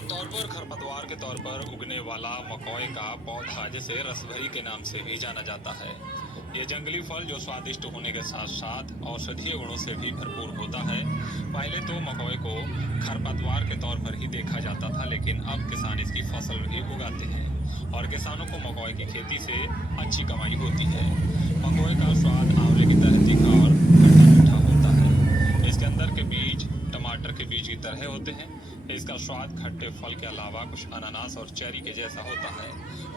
आमतौर पर खरपतवार के तौर पर उगने वाला मकई का पौधा जिसे रसभरी के नाम से भी जाना जाता है। ये जंगली फल जो स्वादिष्ट होने के साथ साथ औषधीय गुणों से भी भरपूर होता है। पहले तो मकई को खरपतवार के तौर पर ही देखा जाता था, लेकिन अब किसान इसकी फसल भी उगाते हैं और किसानों को मकई की खेती से अच्छी कमाई होती है। मकई का स्वाद आंवले की तरह तीखा और खट्टा मीठा होता है। इसके अंदर के बीज टमाटर के बीज की तरह होते हैं। इसका स्वाद खट्टे फल के अलावा कुछ अनानास और चेरी के जैसा होता है।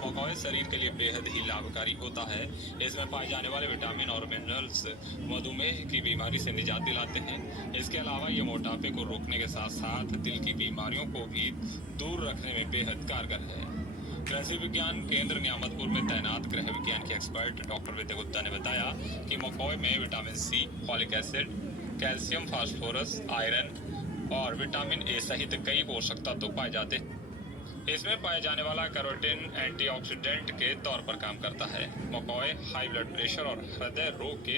मकई शरीर के लिए बेहद ही लाभकारी होता है। इसमें पाए जाने वाले विटामिन और मिनरल्स मधुमेह की बीमारी से निजात दिलाते हैं। इसके अलावा ये मोटापे को रोकने के साथ साथ दिल की बीमारियों को भी दूर रखने में बेहद कारगर है। कृषि विज्ञान केंद्र नियामतपुर में तैनात गृह विज्ञान के एक्सपर्ट डॉक्टर विद्या गुप्ता ने बताया कि मकई में vitamin C, folic acid, calcium, phosphorus, iron और विटामिन ए सहित कई पोषक तत्व पाए जाते हैं। इसमें पाए जाने वाला कैरोटीन एंटीऑक्सीडेंट के तौर पर काम करता है। मकई हाई ब्लड प्रेशर और हृदय रोग के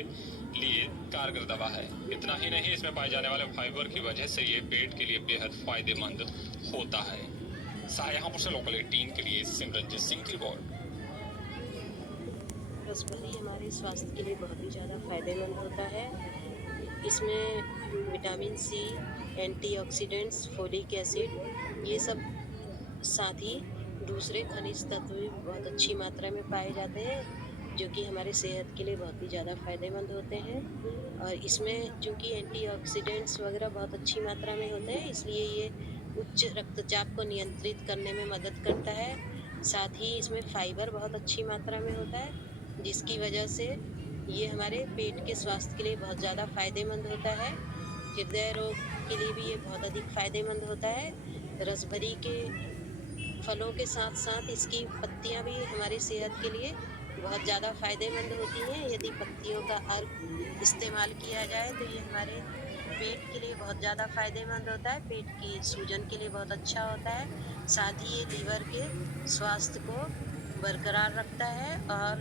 लिए कारगर दवा है। इतना ही नहीं, इसमें पाए जाने वाले फाइबर की वजह से ये पेट के लिए बेहद फायदेमंद होता है। शाहजहांपुर से लोकल 18 के लिए सिमरनजीत सिंह की रिपोर्ट। रसभरी हमारे स्वास्थ्य के लिए बहुत ही ज़्यादा फायदेमंद होता है। इसमें vitamin C, antioxidants, folic acid, ये सब साथ ही दूसरे खनिज तत्व भी बहुत अच्छी मात्रा में पाए जाते हैं, जो कि हमारे सेहत के लिए बहुत ही ज़्यादा फायदेमंद होते हैं। और इसमें चूँकि एंटीऑक्सीडेंट्स वगैरह बहुत अच्छी मात्रा में होते हैं, इसलिए ये उच्च रक्तचाप को नियंत्रित करने में मदद करता है। साथ ही इसमें फाइबर बहुत अच्छी मात्रा में होता है, जिसकी वजह से ये हमारे पेट के स्वास्थ्य के लिए बहुत ज़्यादा फायदेमंद होता है। हृदय रोग के लिए भी ये बहुत अधिक फायदेमंद होता है। रसभरी के फलों के साथ साथ इसकी पत्तियां भी हमारी सेहत के लिए बहुत ज़्यादा फायदेमंद होती हैं। यदि पत्तियों का अर्क इस्तेमाल किया जाए तो ये हमारे पेट के लिए बहुत ज़्यादा फायदेमंद होता है। पेट की सूजन के लिए बहुत अच्छा होता है। साथ ही ये लीवर के स्वास्थ्य को बरकरार रखता है और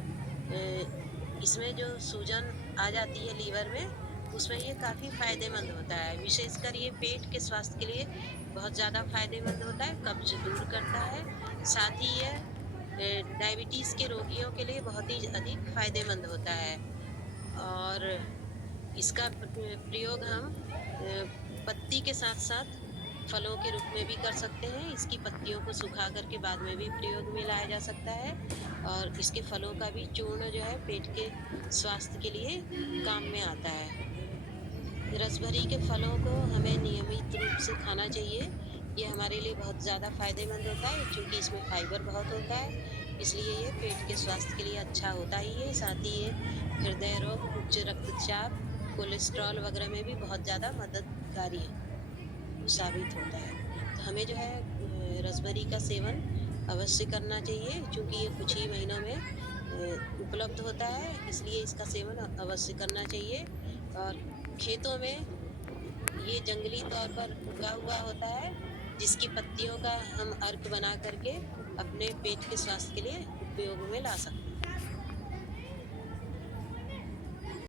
इसमें जो सूजन आ जाती है लीवर में, उसमें ये काफ़ी फ़ायदेमंद होता है। विशेषकर ये पेट के स्वास्थ्य के लिए बहुत ज़्यादा फ़ायदेमंद होता है, कब्ज़ दूर करता है। साथ ही ये डायबिटीज़ के रोगियों के लिए बहुत ही अधिक फ़ायदेमंद होता है। और इसका प्रयोग हम पत्ती के साथ साथ फलों के रूप में भी कर सकते हैं। इसकी पत्तियों को सुखा करके बाद में भी प्रयोग में लाया जा सकता है। और इसके फलों का भी चूर्ण जो है पेट के स्वास्थ्य के लिए काम में आता है। रसभरी के फलों को हमें नियमित रूप से खाना चाहिए। ये हमारे लिए बहुत ज़्यादा फायदेमंद होता है, क्योंकि इसमें फाइबर बहुत होता है, इसलिए ये पेट के स्वास्थ्य के लिए अच्छा होता ही है। साथ ही ये हृदय रोग, उच्च रक्तचाप, कोलेस्ट्रॉल वगैरह में भी बहुत ज़्यादा मददगारी साबित होता है। तो हमें जो है रसभरी का सेवन अवश्य करना चाहिए, क्योंकि ये कुछ ही महीनों में उपलब्ध होता है, इसलिए इसका सेवन अवश्य करना चाहिए। और खेतों में ये जंगली तौर पर उगा हुआ होता है, जिसकी पत्तियों का हम अर्क बना करके अपने पेट के स्वास्थ्य के लिए उपयोग में ला सकते हैं।